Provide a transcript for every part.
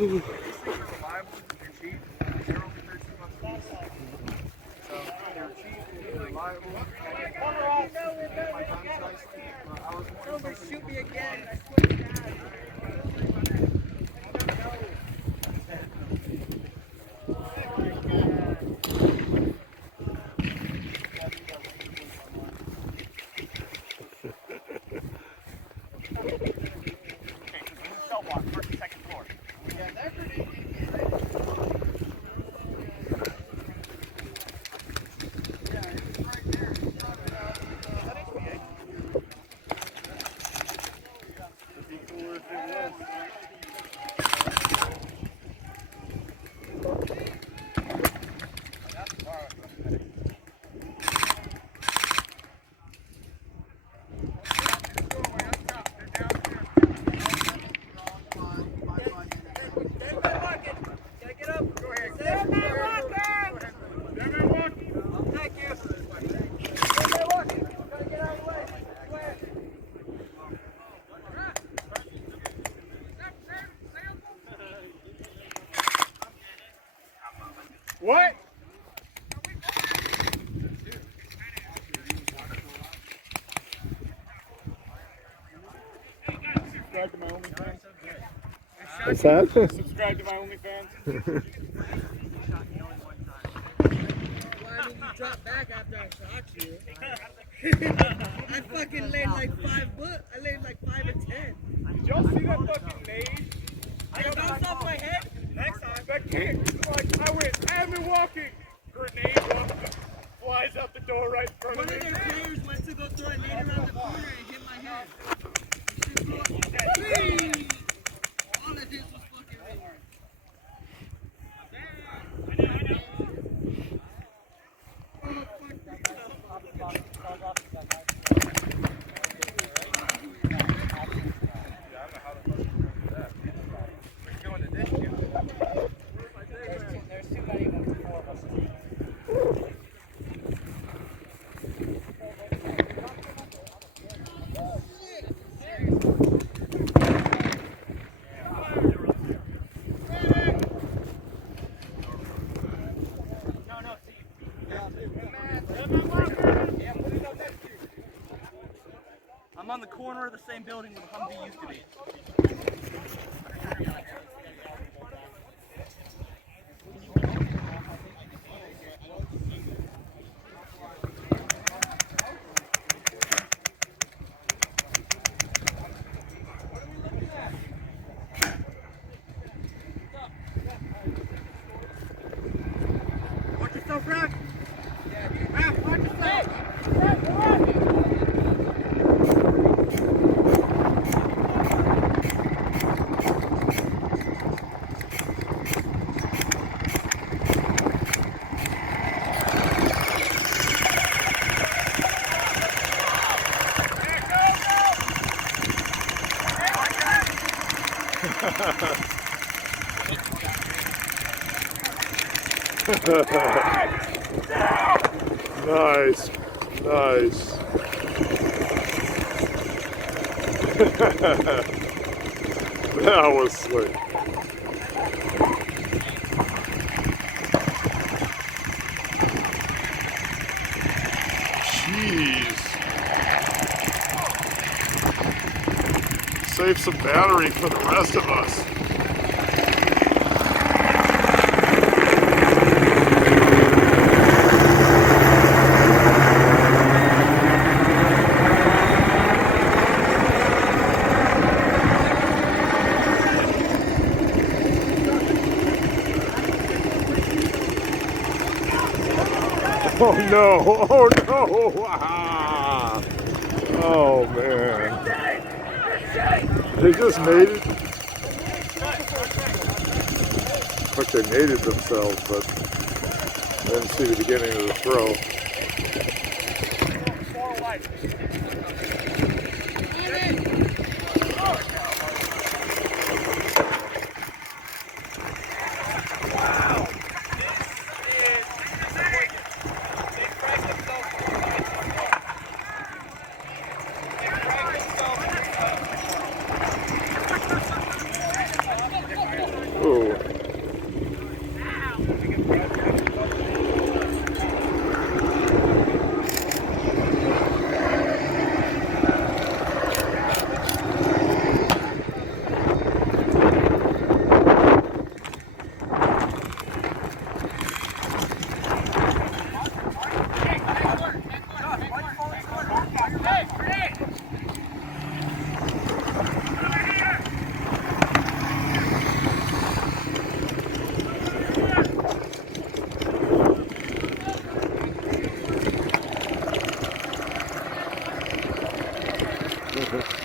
reliable, they're cheap, they're only $13 a piece. So they're cheap, they're reliable. My gun size, I was wanting to shoot me again. What? Subscribe to my OnlyFans. What's that? Subscribe to my OnlyFans. Well, I mean, you dropped back after I shot you. I fucking laid like 5 foot. I laid like 5 and 10. Did y'all see that fucking nade? I bounced off my head. Next time, that kid, like, I have been walking. Grenade flies out the door right in front One of of me. their players went to go throw a nade around the corner and hit my head. All I did was fucking ring. There's too many of them for 4 of us. I'm on the corner of the same building where the Humvee used to be. Watch yourself, Raph. Raph, watch yourself. Nice. Nice. That was slick. Jeez. Save some battery for the rest of us. Oh no, oh no, ah. Oh man. They just made it. But they mated themselves, but I didn't see the beginning of the throw. Ooh. Nice.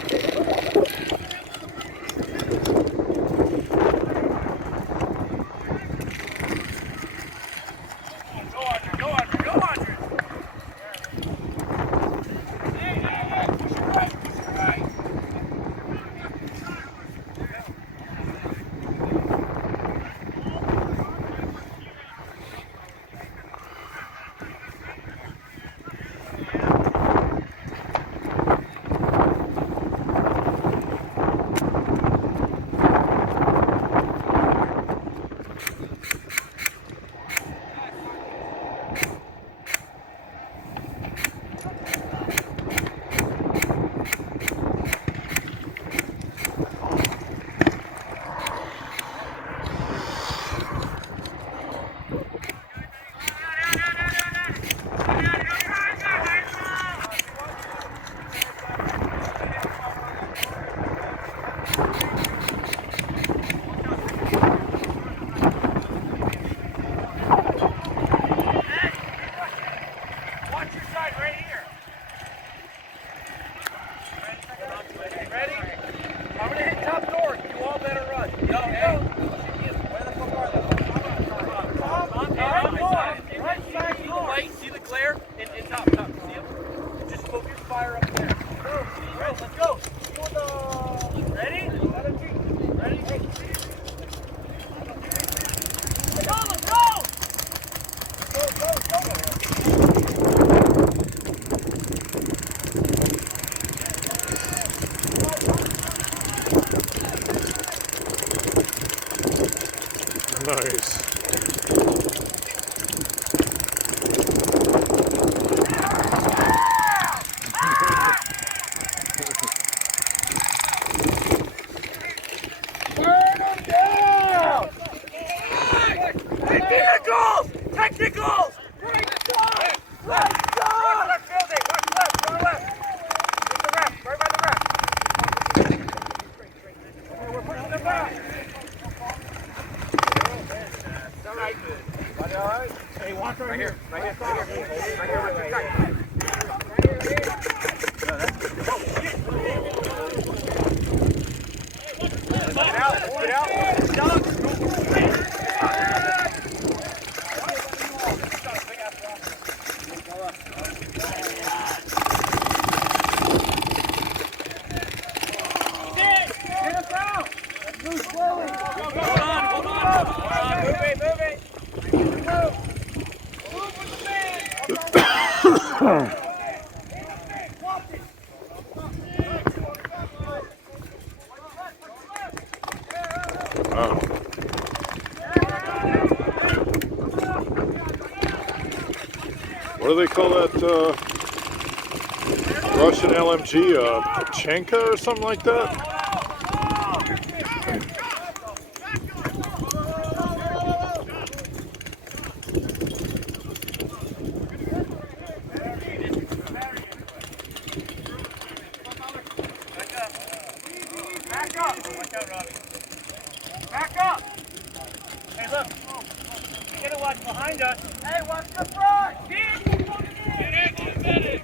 Technicals! Wow. What do they call that Russian LMG? Pachenka or something like that? Back up! Hey, look. You gotta watch behind us. Hey, watch the front! Get it!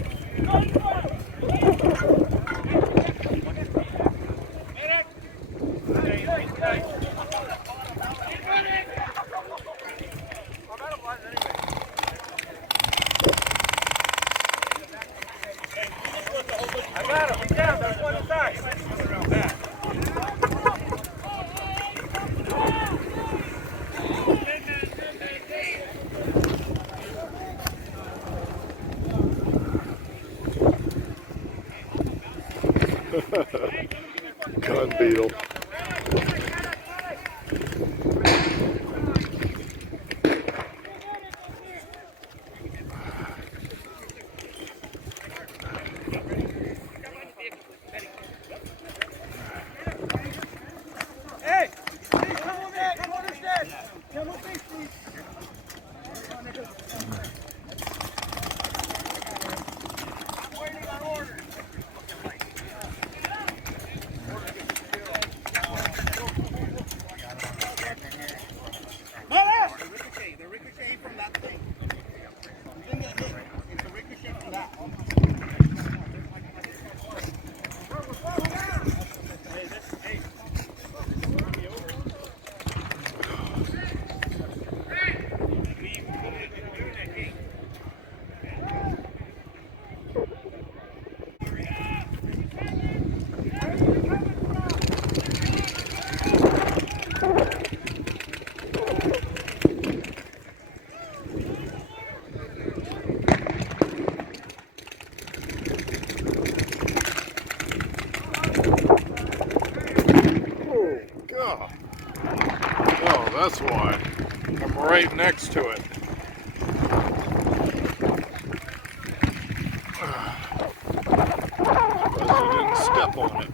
I got him. He's down. There's one inside. Gun beetle. Hey! Come on, man! Come on, upstairs! Come on, please, please! I'm waiting on orders. That's why. I'm right next to it. Because you didn't step on it.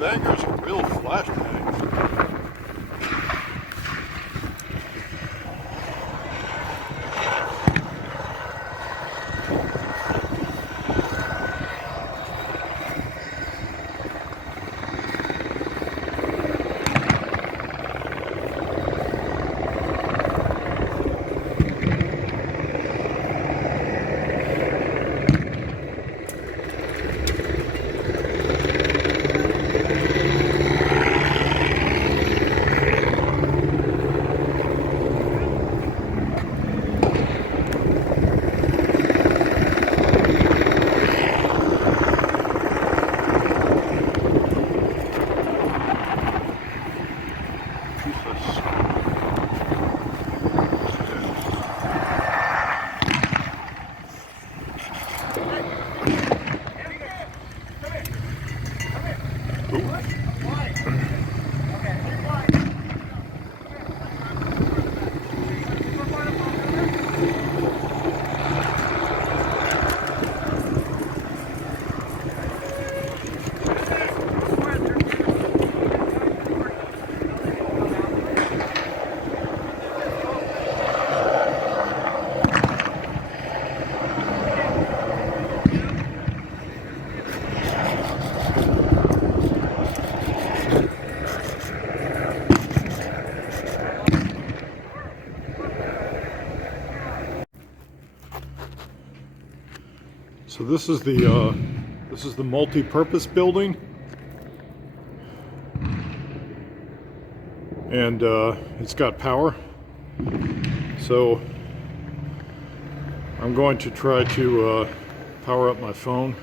Bangers are real flashbangs. So this is the multi-purpose building, and it's got power. So I'm going to try to power up my phone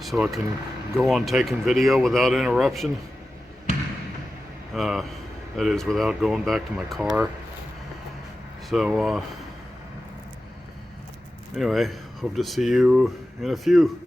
so I can go on taking video without interruption. That is, without going back to my car. So anyway, hope to see you in a few.